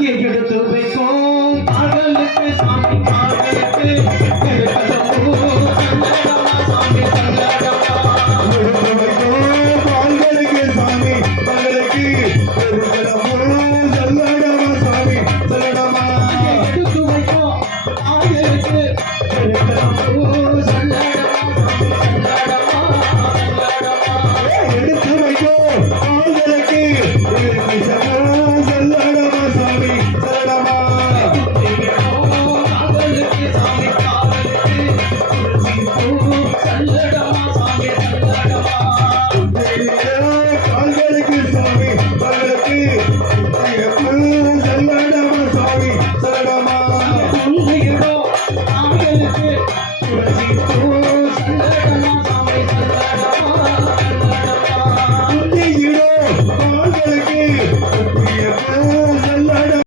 அங்கே எடுத்து வைக்கும் காதலுக்கு சாமி காதலுக்கு சாமி தள்ளடமா எடுத்து வைக்கும் கால்களுக்கு சாமி கால்களுக்கு செல்லடமா சாமி செல்லடமா எடுத்து வைக்கும் காதலுக்கு எடுத்து வைக்கும் கால்களுக்கு செல்லடமா சாமி செல்லடமா கால்களுக்கு சாமி கால்களுக்கு செல்லடமா சாமி செல்லடமா துளசி